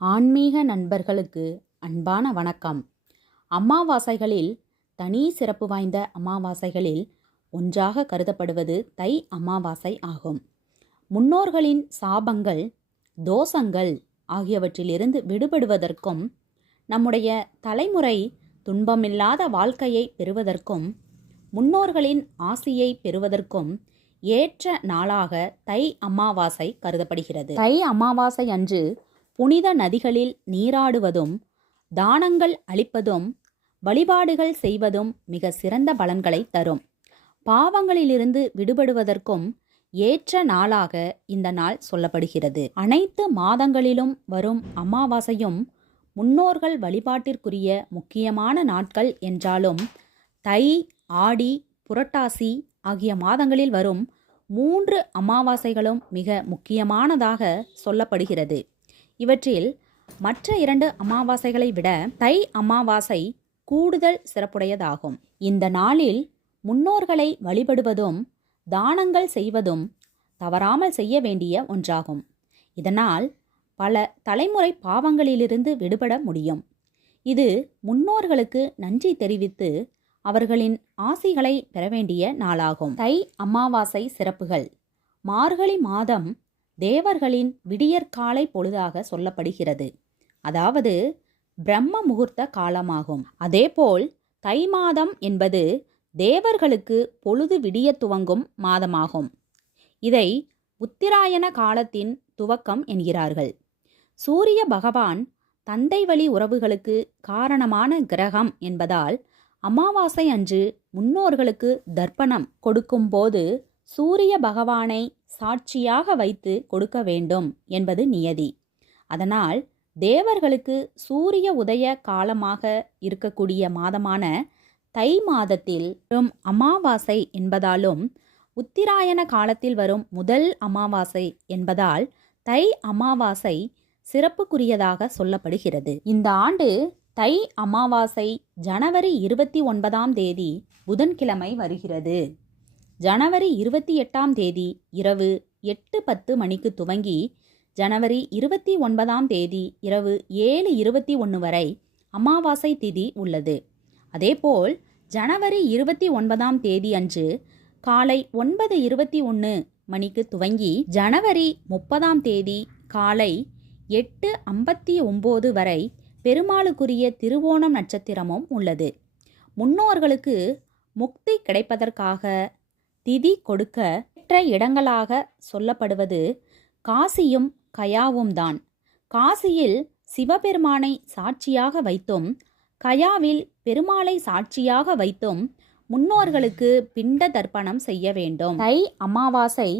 ஆன்மீக நண்பர்களுக்கு அன்பான வணக்கம். அமாவாசைகளில் தனி சிறப்பு வாய்ந்த அமாவாசைகளில் ஒன்றாக கருதப்படுவது தை அமாவாசை ஆகும். முன்னோர்களின் சாபங்கள், தோஷங்கள் ஆகியவற்றிலிருந்து விடுபடுவதற்கும், நம்முடைய தலைமுறை துன்பமில்லாத வாழ்க்கையை பெறுவதற்கும், முன்னோர்களின் ஆசியை பெறுவதற்கும் ஏற்ற நாளாக தை அமாவாசை கருதப்படுகிறது. தை அமாவாசை அன்று புனித நதிகளில் நீராடுவதும், தானங்கள் அளிப்பதும், வழிபாடுகள் செய்வதும் மிக சிறந்த பலன்களை தரும். பாவங்களிலிருந்து விடுபடுவதற்கும் ஏற்ற நாளாக இந்த நாள் சொல்லப்படுகிறது. அனைத்து மாதங்களிலும் வரும் அமாவாசையும் முன்னோர்கள் வழிபாட்டிற்குரிய முக்கியமான நாட்கள் என்றாலும், தை, ஆடி, புரட்டாசி ஆகிய மாதங்களில் வரும் 3 அமாவாசைகளும் மிக முக்கியமானதாக சொல்லப்படுகிறது. இவற்றில் மற்ற 2 அமாவாசைகளை விட தை அமாவாசை கூடுதல் சிறப்புடையதாகும். இந்த நாளில் முன்னோர்களை வழிபடுவதும், தானங்கள் செய்வதும் தவறாமல் செய்ய வேண்டிய ஒன்றாகும். இதனால் பல தலைமுறை பாவங்களிலிருந்து விடுபட முடியும். இது முன்னோர்களுக்கு நன்றி தெரிவித்து அவர்களின் ஆசிகளை பெற வேண்டிய நாளாகும். தை அமாவாசை சிறப்புகள். மார்கழி மாதம் தேவர்களின் விடியற்காலை பொழுதாக சொல்லப்படுகிறது. அதாவது பிரம்ம முகூர்த்த காலமாகும். அதேபோல் தை மாதம் என்பது தேவர்களுக்கு பொழுது விடிய துவங்கும் மாதமாகும். இதை உத்திராயண காலத்தின் துவக்கம் என்கிறார்கள். சூரிய பகவான் தந்தை வழி உறவுகளுக்கு காரணமான கிரகம் என்பதால் அமாவாசை அன்று முன்னோர்களுக்கு தர்ப்பணம் கொடுக்கும் போது சூரிய பகவானை சாட்சியாக வைத்து கொடுக்க வேண்டும் என்பது நியதி. அதனால் தேவர்களுக்கு சூரிய உதய காலமாக இருக்கக்கூடிய மாதமான தை மாதத்தில் வரும் அமாவாசை என்பதாலும், உத்திராயண காலத்தில் வரும் முதல் அமாவாசை என்பதால் தை அமாவாசை சிறப்புக்குரியதாக சொல்லப்படுகிறது. இந்த ஆண்டு தை அமாவாசை ஜனவரி 29ஆம் தேதி புதன்கிழமை வருகிறது. ஜனவரி 28ஆம் தேதி இரவு 8:10 மணிக்கு துவங்கி ஜனவரி 29ஆம் தேதி இரவு 7:21 வரை அமாவாசை திதி உள்ளது. அதேபோல் ஜனவரி 29ஆம் தேதி அன்று காலை 9:21 மணிக்கு துவங்கி ஜனவரி 30ஆம் தேதி காலை 8:59 வரை பெருமாளுக்குரிய திருவோணம் நட்சத்திரமும் உள்ளது. முன்னோர்களுக்கு முக்தி கிடைப்பதற்காக திதி கொடுக்க ஏற்ற இடங்களாக சொல்லப்படுவது காசியும் கயாவும் தான். காசியில் சிவபெருமானை சாட்சியாக வைத்தும், கயாவில் பெருமாளை சாட்சியாக வைத்தும் முன்னோர்களுக்கு பிண்ட தர்ப்பணம் செய்ய வேண்டும். தை அமாவாசை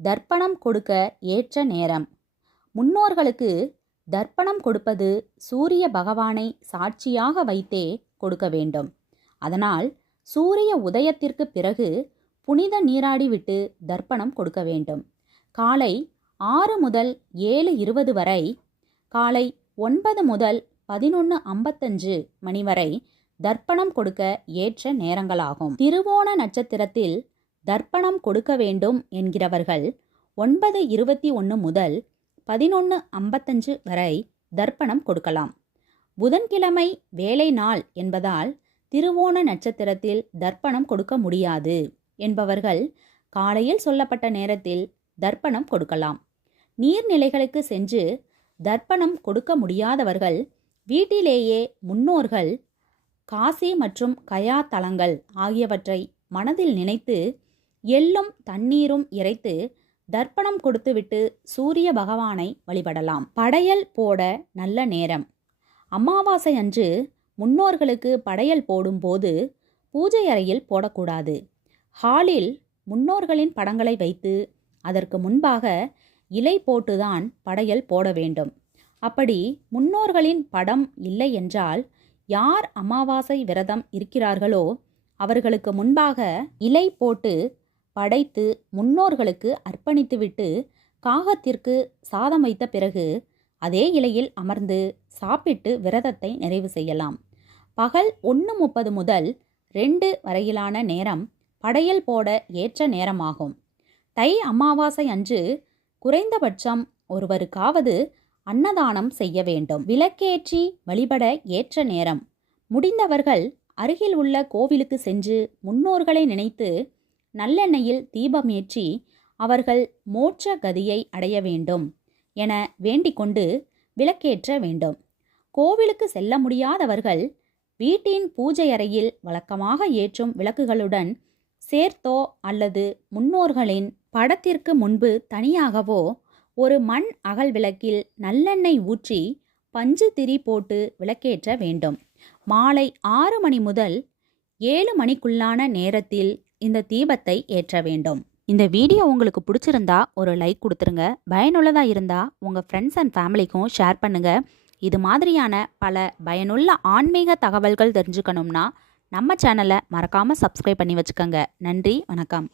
தர்ப்பணம் கொடுக்க ஏற்ற நேரம். முன்னோர்களுக்கு தர்ப்பணம் கொடுப்பது சூரிய பகவானை சாட்சியாக வைத்தே கொடுக்க வேண்டும். அதனால் சூரிய உதயத்திற்கு பிறகு புனித நீராடிவிட்டு தர்ப்பணம் கொடுக்க வேண்டும். காலை 6 முதல் 7:20 வரை, காலை 9 முதல் 11:55 மணி வரை தர்ப்பணம் கொடுக்க ஏற்ற நேரங்களாகும். திருவோண நட்சத்திரத்தில் தர்ப்பணம் கொடுக்க வேண்டும் என்கிறவர்கள் 9:21 முதல் 11:55 வரை தர்ப்பணம் கொடுக்கலாம். புதன்கிழமை வேலை நாள் என்பதால் திருவோண நட்சத்திரத்தில் தர்ப்பணம் கொடுக்க முடியாது என்பவர்கள் காலையில் சொல்லப்பட்ட நேரத்தில் தர்ப்பணம் கொடுக்கலாம். நீர்நிலைகளுக்கு சென்று தர்ப்பணம் கொடுக்க முடியாதவர்கள் வீட்டிலேயே முன்னோர்கள் காசி மற்றும் கயா தலங்கள் ஆகியவற்றை மனதில் நினைத்து எள்ளும் தண்ணீரும் இறைத்து தர்ப்பணம் கொடுத்துவிட்டு சூரிய பகவானை வழிபடலாம். படையல் போட நல்ல நேரம். அமாவாசை அன்று முன்னோர்களுக்கு படையல் போடும்போது பூஜை அறையில் போடக்கூடாது. ஹாலில் முன்னோர்களின் படங்களை வைத்து அதற்கு முன்பாக இலை போட்டுதான் படையல் போட வேண்டும். அப்படி முன்னோர்களின் படம் இல்லை என்றால் யார் அமாவாசை விரதம் இருக்கிறார்களோ அவர்களுக்கு முன்பாக இலை போட்டு படைத்து முன்னோர்களுக்கு அர்ப்பணித்துவிட்டு காகத்திற்கு சாதம் வைத்த பிறகு அதே இலையில் அமர்ந்து சாப்பிட்டு விரதத்தை நிறைவு செய்யலாம். பகல் 1:30 முதல் 2 வரையிலான நேரம் படையல் போட ஏற்ற நேரமாகும். தை அமாவாசை அன்று குறைந்தபட்சம் ஒருவருக்காவது அன்னதானம் செய்ய வேண்டும். விளக்கேற்றி வழிபட ஏற்ற நேரம். முடிந்தவர்கள் அருகில் உள்ள கோவிலுக்கு சென்று முன்னோர்களை நினைத்து நல்லெண்ணெயில் தீபமேற்றி அவர்கள் மோட்ச கதியை அடைய வேண்டும் என வேண்டிக்கொண்டு விளக்கேற்ற வேண்டும். கோவிலுக்கு செல்ல முடியாதவர்கள் வீட்டின் பூஜை அறையில் வழக்கமாக ஏற்றும் விளக்குகளுடன் சேர்த்தோ அல்லது முன்னோர்களின் படத்திற்கு முன்பு தனியாகவோ ஒரு மண் அகல் விளக்கில் நல்லெண்ணெய் ஊற்றி பஞ்சு திரி போட்டு விளக்கேற்ற வேண்டும். மாலை 6 மணி முதல் 7 மணிக்குள்ளான நேரத்தில் இந்த தீபத்தை ஏற்ற வேண்டும். இந்த வீடியோ உங்களுக்கு பிடிச்சிருந்தா ஒரு லைக் கொடுத்துருங்க. பயனுள்ளதாக இருந்தால் உங்கள் ஃப்ரெண்ட்ஸ் அண்ட் ஃபேமிலிக்கும் ஷேர் பண்ணுங்கள். இது மாதிரியான பல பயனுள்ள ஆன்மீக தகவல்கள் தெரிஞ்சுக்கணும்னா நம்ம சேனலை மறக்காமல் சப்ஸ்கிரைப் பண்ணி வச்சுக்கோங்க. நன்றி, வணக்கம்.